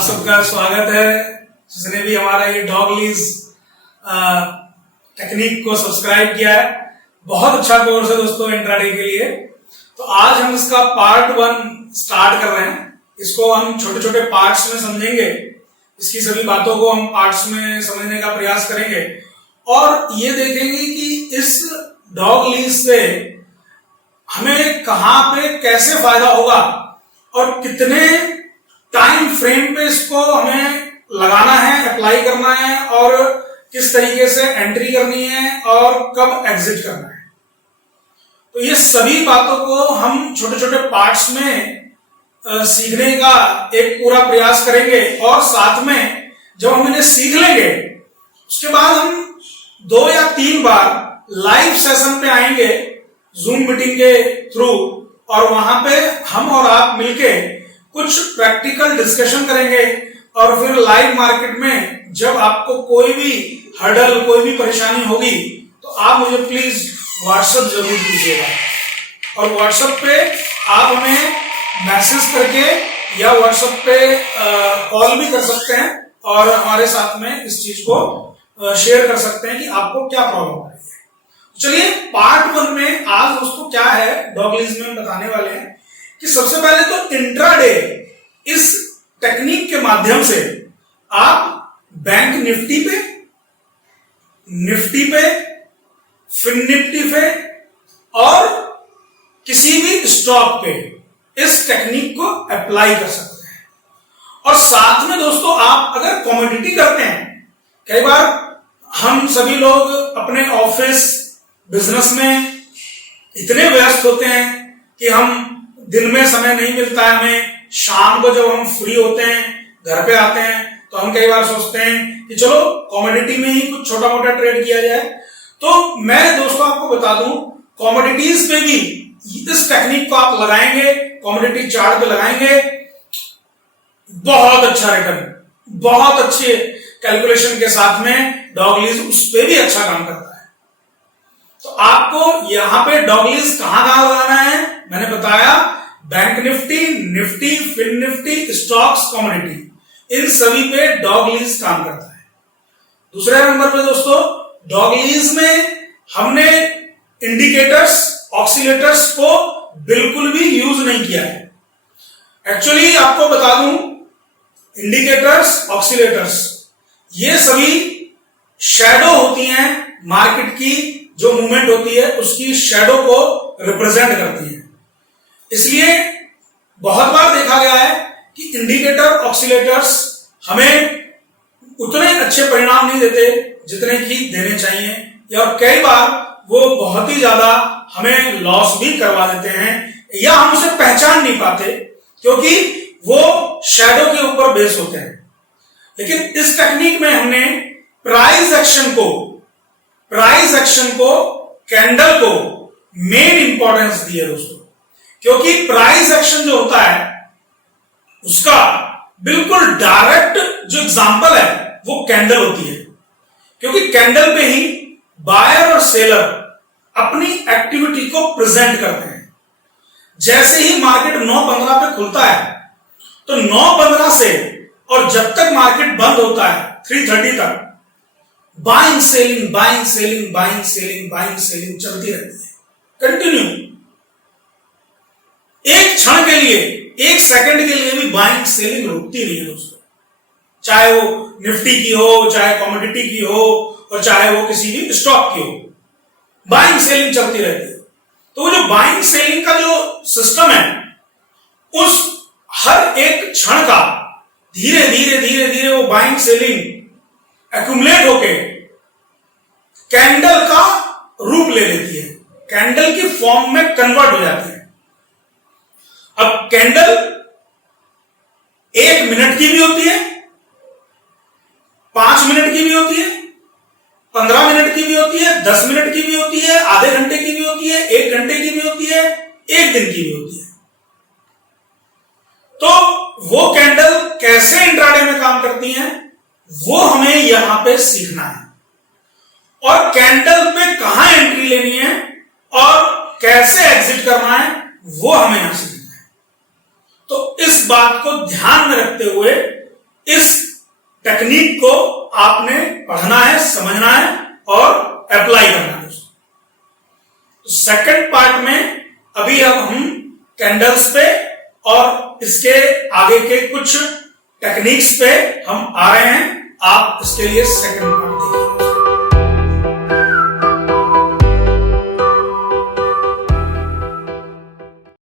आप सबका स्वागत है जिसने भी हमारा ये डॉगलीज टेक्निक को सब्सक्राइब किया है। बहुत अच्छा कोर्स है दोस्तों इंट्राडे के लिए। तो आज हम इसका पार्ट 1 स्टार्ट कर रहे हैं। इसको हम छोटे छोटे पार्ट्स में समझेंगे। इसकी सभी बातों को हम पार्ट्स में समझने का प्रयास करेंगे और ये देखेंगे कि इस डॉगलीज से हमें कहां पे कैसे फायदा होगा और कितने टाइम फ्रेम पे इसको हमें लगाना है, अप्लाई करना है और किस तरीके से एंट्री करनी है और कब एग्जिट करना है। तो ये सभी बातों को हम छोटे छोटे पार्ट्स में सीखने का एक पूरा प्रयास करेंगे और साथ में जब हम इन्हें सीख लेंगे उसके बाद हम 2 या 3 बार लाइव सेशन पे आएंगे जूम मीटिंग के थ्रू और वहां पे हम और आप मिलके कुछ प्रैक्टिकल डिस्कशन करेंगे और फिर लाइव मार्केट में जब आपको कोई भी हर्डल, कोई भी परेशानी होगी तो आप मुझे प्लीज व्हाट्सएप जरूर कीजिएगा और व्हाट्सएप पे आप हमें मैसेज करके या व्हाट्सएप पे कॉल भी कर सकते हैं और हमारे साथ में इस चीज को शेयर कर सकते हैं कि आपको क्या प्रॉब्लम आ रही है। चलिए पार्ट 1 में आज दोस्तों क्या है डॉगलीज में हम बताने वाले हैं कि सबसे पहले तो इंट्राडे इस टेक्निक के माध्यम से आप बैंक निफ्टी पे, फिन निफ्टी पे और किसी भी स्टॉक पे इस टेक्निक को अप्लाई कर सकते हैं। और साथ में दोस्तों आप अगर कमोडिटी करते हैं, कई बार हम सभी लोग अपने ऑफिस बिजनेस में इतने व्यस्त होते हैं कि हम दिन में समय नहीं मिलता है हमें। शाम को जब हम फ्री होते हैं, घर पे आते हैं तो हम कई बार सोचते हैं कि चलो कमोडिटी में ही कुछ छोटा मोटा ट्रेड किया जाए। तो मैं दोस्तों आपको बता दूं कमोडिटीज पे भी इस टेक्निक को आप लगाएंगे, कमोडिटी चार्ट पे लगाएंगे, बहुत अच्छा रिटर्न, बहुत अच्छे कैलकुलेशन के साथ में डॉगलीज उस पे भी अच्छा काम करता है। तो आपको यहां पे डॉगलीज कहां कहां लगाना है मैंने बताया, bank Nifty, fin Nifty, stocks, commodity, इन सभी पे डॉगलीज काम करता है। दूसरे नंबर पे दोस्तों डॉगलीज में हमने इंडिकेटर्स, ऑक्सीलेटर्स को बिल्कुल भी यूज नहीं किया है। एक्चुअली आपको बता दूं इंडिकेटर्स, ऑक्सीलेटर्स ये सभी शैडो होती हैं, मार्केट की जो मूवमेंट होती है उसकी शैडो को रिप्रेजेंट करती है। इसलिए बहुत बार देखा गया है कि इंडिकेटर, ऑक्सीलेटर्स हमें उतने अच्छे परिणाम नहीं देते जितने कि देने चाहिए और कई बार वो बहुत ही ज्यादा हमें लॉस भी करवा देते हैं या हम उसे पहचान नहीं पाते क्योंकि वो शैडो के ऊपर बेस होते हैं। लेकिन इस टेक्निक में हमने प्राइस एक्शन को, कैंडल को मेन इंपॉर्टेंस दी है दोस्तों, क्योंकि प्राइस एक्शन जो होता है उसका बिल्कुल डायरेक्ट जो एग्जांपल है वो कैंडल होती है, क्योंकि कैंडल पे ही बायर और सेलर अपनी एक्टिविटी को प्रेजेंट करते हैं। जैसे ही मार्केट 9:15 पे खुलता है तो 9:15 से और जब तक मार्केट बंद होता है 3:30 तक बाइंग सेलिंग चलती रहती है कंटिन्यू। एक क्षण के लिए, एक सेकंड के लिए भी बाइंग सेलिंग रुकती नहीं है दोस्तों, चाहे वो निफ्टी की हो, चाहे कमोडिटी की हो और चाहे वो किसी भी स्टॉक की हो, बाइंग सेलिंग चलती रहती है। तो वो जो बाइंग सेलिंग का जो सिस्टम है उस हर एक क्षण का धीरे धीरे वो बाइंग सेलिंग एक्यूमुलेट होके कैंडल का रूप ले लेती है, कैंडल की फॉर्म में कन्वर्ट हो जाती है। अब कैंडल 1 मिनट की भी होती है, 5 मिनट की भी होती है, 15 मिनट की भी होती है, 10 मिनट की भी होती है, आधे घंटे की भी होती है, 1 घंटे की भी होती है, 1 दिन की भी होती है। तो वो कैंडल कैसे इंट्राडे में काम करती हैं वो हमें यहां पे सीखना है और कैंडल पे कहां एंट्री लेनी है और कैसे एग्जिट करना है वो हमें यहां सीखना है। तो इस बात को ध्यान में रखते हुए इस टेक्निक को आपने पढ़ना है, समझना है और अप्लाई करना है दोस्तों। तो सेकंड पार्ट में अभी हम कैंडल्स पे और इसके आगे के कुछ टेक्निक्स पे हम आ रहे हैं। आप इसके लिए सेकंड पार्ट